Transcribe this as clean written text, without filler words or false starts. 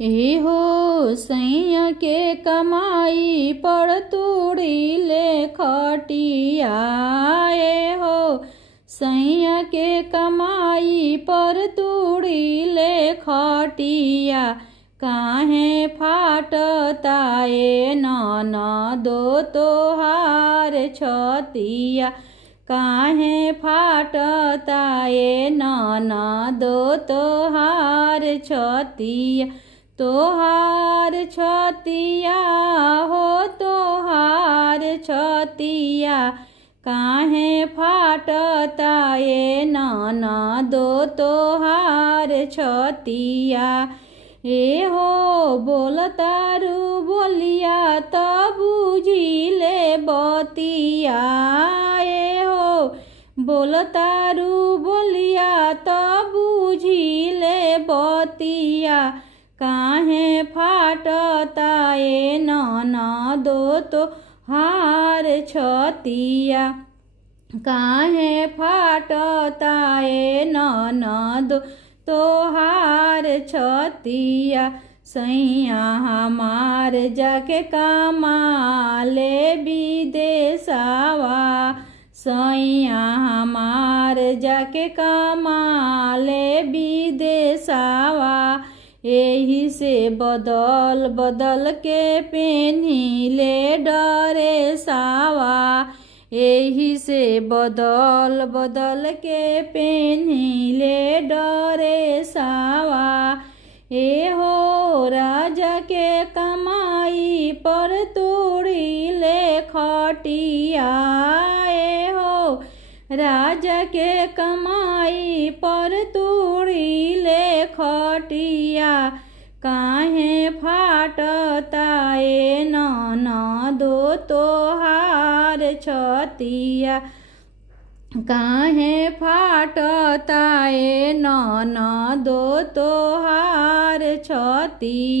एहो सैया के कमाई पर तूड़ी ले खटिया। एहो सैया के कमाई पर तूड़ी ले खटिया। काहे फाटता ए ननदो तोहार छतिया। काहे फाटता ए ननदो तोहार छतिया। तोहार छतिया हो तोहार छतिया। काहे फाटता ए ननदो तोहार छतिया। एहो बोलतारू बोलिया त बुझिले बतिया। एहो बोलतारू बोलिया त बुझिले बतिया। काहे फाटता ए ननदो तोहार छतिया। काहे फाटता ए ननदो तोहार छतिया। सैया हमार जाके कमाले विदेशवा। सैया हमार जाके कमाले विदेशवा। एही से बदल बदल के पेन्हिले ड्रेसवा। एही से बदल बदल के पेन्हिले ड्रेसवा। एहो राजा के कमाई पर तूड़ी ले खटिया। एहो राजा के कमाई पर तूड़ी ले खटिया। काहे फाटता ए ननदो तोहार छतिया। काहे फाटता ए ननदो तोहार छतिया।